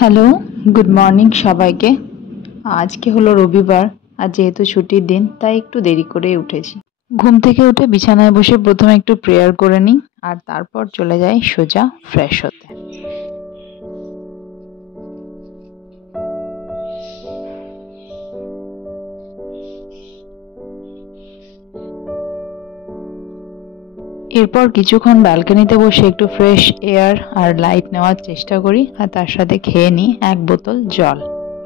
Hello, good morning সবাইকে। আজকে হলো রবিবার, আর যেহেতু ছুটির দিন তাই একটু দেরি করে উঠেছি। ঘুম থেকে উঠে বিছানায় বসে প্রথমে একটু প্রেয়ার করে নিই, আর তারপর চলে যাই সোজা ফ্রেশ হতে। এরপর কিছুক্ষণ ব্যালকনিতে বসে একটু ফ্রেশ এয়ার আর লাইট নেওয়ার চেষ্টা করি, আর তার সাথে খেয়ে নিই 1 বোতল জল।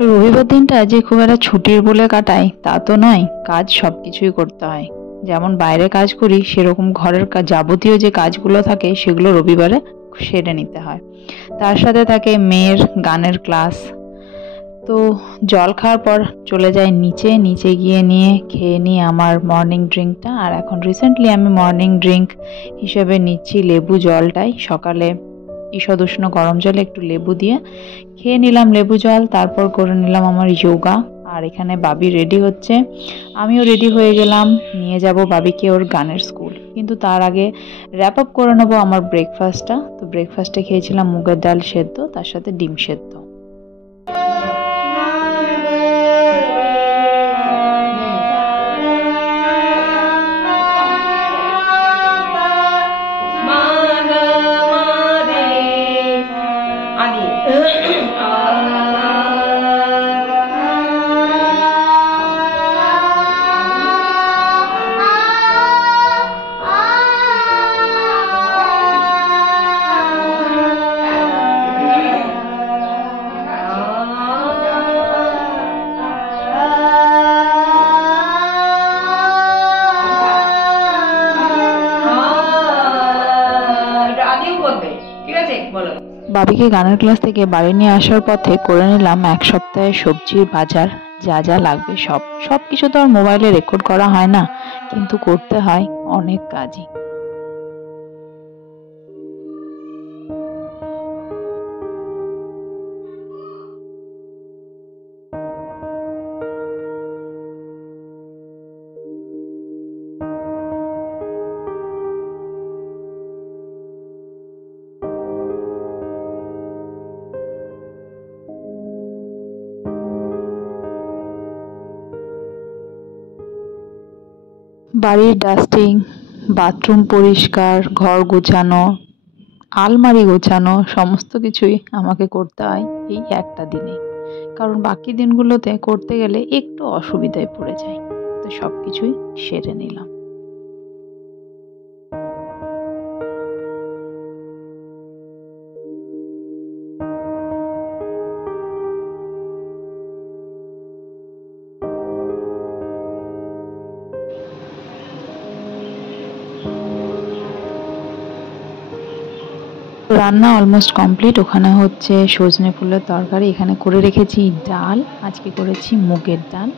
রবিবার দিনটা যে খুব একটা ছুটির বলে কাটাই তা তো নয়, কাজ সবকিছুই করতে হয়। যেমন বাইরে কাজ করি, সেরকম ঘরের যাবতীয় যে কাজগুলো থাকে সেগুলো রবিবারে সেরে নিতে হয়। তার সাথে থাকে মেয়ের গানের ক্লাস। তো জল খাওয়ার পর চলে যাই নিচে গিয়ে খেয়ে নিই আমার মর্নিং ড্রিঙ্কটা। আর এখন রিসেন্টলি আমি মর্নিং ড্রিঙ্ক হিসেবে নিচ্ছি লেবু জলটাই। সকালে ঈষৎ উষ্ণ গরম জলে একটু লেবু দিয়ে খেয়ে নিলাম লেবু জল, তারপর করে নিলাম আমার যোগা। আর এখানে বাবি রেডি হচ্ছে, আমিও রেডি হয়ে গেলাম, নিয়ে যাব বাবিকে ওর গানের স্কুল। কিন্তু তার আগে র্যাপ আপ করে নেবো আমার ব্রেকফাস্টটা। তো ব্রেকফাস্টে খেয়েছিলাম মুগের ডাল সেদ্ধ, তার সাথে ডিম সেদ্ধ। বাবিকে গানের ক্লাস থেকে বাড়ি নিয়ে আসার পথে করে নিলাম 1 সপ্তাহের সবজির বাজার, যা যা লাগবে সব কিছু তো আর মোবাইলে রেকর্ড করা হয় না, কিন্তু করতে হয় অনেক কাজই। বাড়ির ডাস্টিং, বাথরুম পরিষ্কার, ঘর গোছানো, আলমারি গোছানো সমস্ত কিছুই আমাকে করতে হয় এই একটা দিনে। কারণ বাকি দিনগুলোতে করতে গেলে একটু অসুবিধায় পড়ে যাই। তো সব কিছুই সেরে নিলাম। রান্না অলমোস্ট কমপ্লিট। ওখানে হচ্ছে সজনে ফুলের তরকারি, এখানে করে রেখেছি ডাল, আজকে করেছি মুগের ডাল।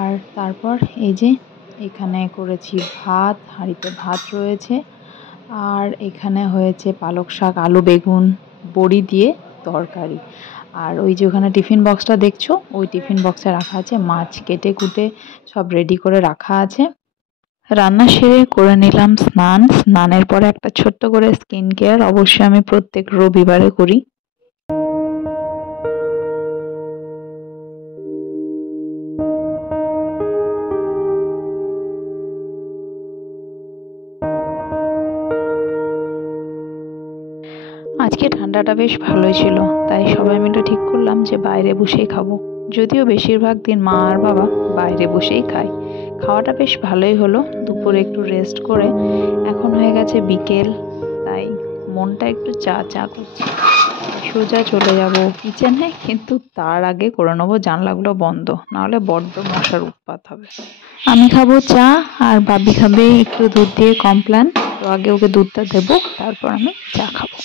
আর তারপর এই যে এখানে করেছি ভাত, হাঁড়িতে ভাত রয়েছে। আর এখানে হয়েছে পালক শাক, আলু বেগুন বড়ি দিয়ে তরকারি। আর ওই যে ওখানে টিফিন বক্সটা দেখছো, ওই টিফিন বক্সে রাখা আছে মাছ, কেটে কুটে সব রেডি করে রাখা আছে। রান্না সেরে করে নিলাম স্নান। স্নানের পরে একটা ছোট্ট করে স্কিন কেয়ার, অবশ্যই আমি প্রত্যেক রবিবারে করি। আজকে ঠান্ডাটা বেশ ভালোই ছিল, তাই সবাই মিলে ঠিক করলাম যে বাইরে বসেই খাবো। যদিও বেশিরভাগ দিন মা আর বাবা বাইরে বসেই খায়। খাওয়াটা বেশ ভালোই হলো। দুপুরে একটু রেস্ট করে এখন হয়ে গেছে বিকেল, তাই মনটা একটু চা চা করছে। সোজা চলে যাব কিচেনে, কিন্তু তার আগে করে নেবো জানলাগুলো বন্ধ, নাহলে বড্ড মশার উৎপাত হবে। আমি খাবো চা, আর বাবি খাবে একটু দুধ দিয়ে কমপ্লান। তো আগে ওকে দুধটা দেবো, তারপর আমি চা খাবো।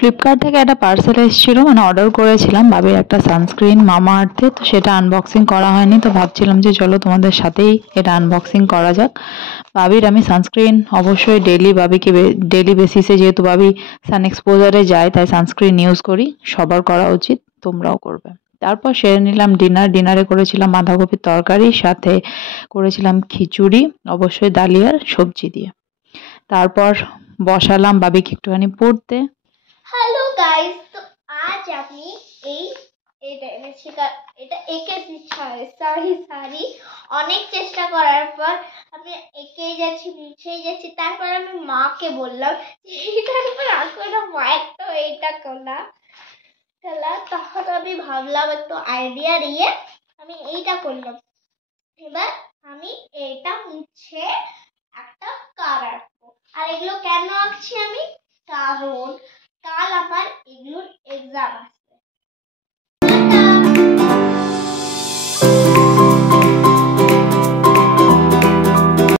ফ্লিপকার্ট থেকে একটা পার্সেল এসেছিল, মানে অর্ডার করেছিলাম বাবির একটা সানস্ক্রিন মামা আর্থে। তো সেটা আনবক্সিং করা হয়নি, তো ভাবছিলাম যে চলো তোমাদের সাথেই এটা আনবক্সিং করা যাক। বাবির আমি সানস্ক্রিন অবশ্যই ডেলি বেসিসে, যেহেতু বাবি সান এক্সপোজারে যায়, তাই সানস্ক্রিন ইউজ করি। সবার করা উচিত, তোমরাও করবে। তারপর সেরে নিলাম ডিনারে করেছিলাম বাঁধাকপির তরকারি, সাথে করেছিলাম খিচুড়ি, অবশ্যই ডালিয়ার সবজি দিয়ে। তারপর বসালাম বাবিকে একটুখানি পড়তে। হ্যালো গাইস, তো আজ আমি এই এটা এনেছি, এটা এঁকেছি। সরি, অনেক চেষ্টা করার পর আমি এঁকেই যাচ্ছি, মুছেই যাচ্ছি। তারপর আমি মাকে বললাম এইটার উপর আঁকো না, মায়ের তো এইটা খেলা। তখন আমি ভাবলাম একটু আইডিয়া দিয়ে আমি এইটা করলাম। এবার আমি এটা মুছে একটা কার আঁকবো। আর এগুলো কেন আঁকছি আমি, কারণ কাল আমার এগুলোর এক্সাম আছে।